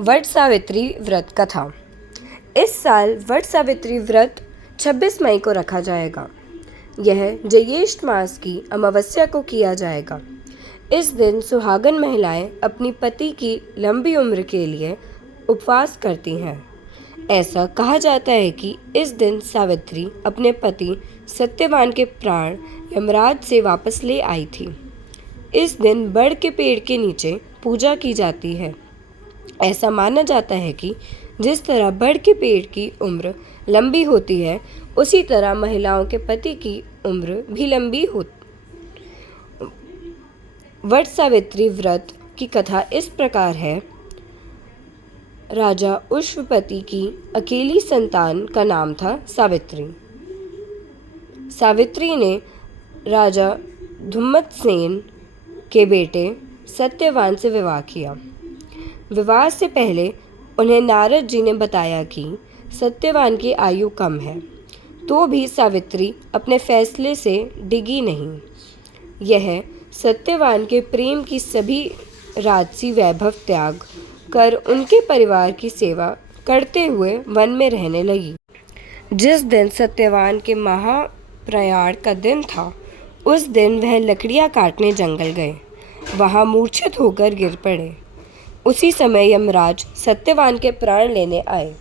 वट सावित्री व्रत कथा। इस साल वट सावित्री व्रत 26 मई को रखा जाएगा। यह ज्येष्ठ मास की अमावस्या को किया जाएगा। इस दिन सुहागन महिलाएं अपनी पति की लंबी उम्र के लिए उपवास करती हैं। ऐसा कहा जाता है कि इस दिन सावित्री अपने पति सत्यवान के प्राण यमराज से वापस ले आई थी। इस दिन बड़ के पेड़ के नीचे पूजा की जाती है। ऐसा माना जाता है कि जिस तरह बड़ के पेड़ की उम्र लंबी होती है, उसी तरह महिलाओं के पति की उम्र भी लंबी होती। वट सावित्री व्रत की कथा इस प्रकार है। राजा उष्वपति की अकेली संतान का नाम था सावित्री। सावित्री ने राजा धुम्मतसेन के बेटे सत्यवान से विवाह किया। विवाह से पहले उन्हें नारद जी ने बताया कि सत्यवान की आयु कम है, तो भी सावित्री अपने फैसले से डिगी नहीं। यह सत्यवान के प्रेम की सभी राजसी वैभव त्याग कर उनके परिवार की सेवा करते हुए वन में रहने लगी। जिस दिन सत्यवान के महाप्रयाण का दिन था, उस दिन वह लकड़ियां काटने जंगल गए। वहां मूर्छित होकर गिर पड़े। उसी समय यमराज सत्यवान के प्राण लेने आए।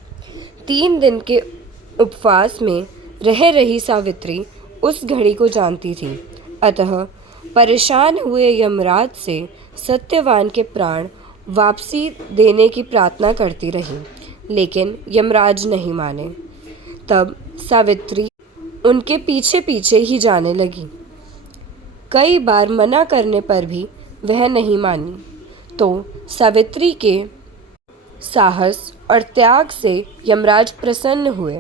3 दिन के उपवास में रह रही सावित्री उस घड़ी को जानती थी। अतः परेशान हुए यमराज से सत्यवान के प्राण वापसी देने की प्रार्थना करती रही, लेकिन यमराज नहीं माने। तब सावित्री उनके पीछे पीछे ही जाने लगी। कई बार मना करने पर भी वह नहीं मानी, तो सावित्री के साहस और त्याग से यमराज प्रसन्न हुए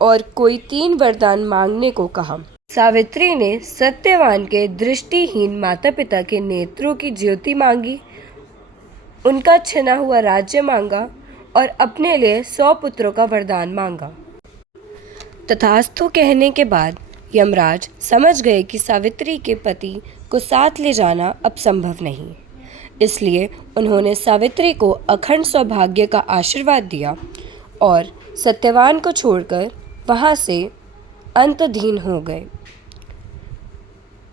और कोई 3 वरदान मांगने को कहा। सावित्री ने सत्यवान के दृष्टिहीन माता पिता के नेत्रों की ज्योति मांगी, उनका छिना हुआ राज्य मांगा और अपने लिए 100 पुत्रों का वरदान मांगा। तथास्तु कहने के बाद यमराज समझ गए कि सावित्री के पति को साथ ले जाना अब संभव नहीं। इसलिए उन्होंने सावित्री को अखंड सौभाग्य का आशीर्वाद दिया और सत्यवान को छोड़कर वहां से अंतधीन हो गए।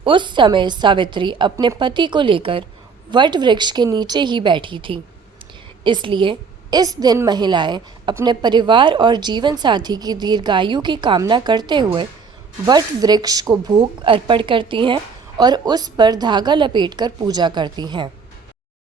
उस समय सावित्री अपने पति को लेकर वट वृक्ष के नीचे ही बैठी थी। इसलिए इस दिन महिलाएं अपने परिवार और जीवन साथी की दीर्घायु की कामना करते हुए वट वृक्ष को भोग अर्पण करती हैं और उस पर धागा लपेटकर पूजा करती हैं।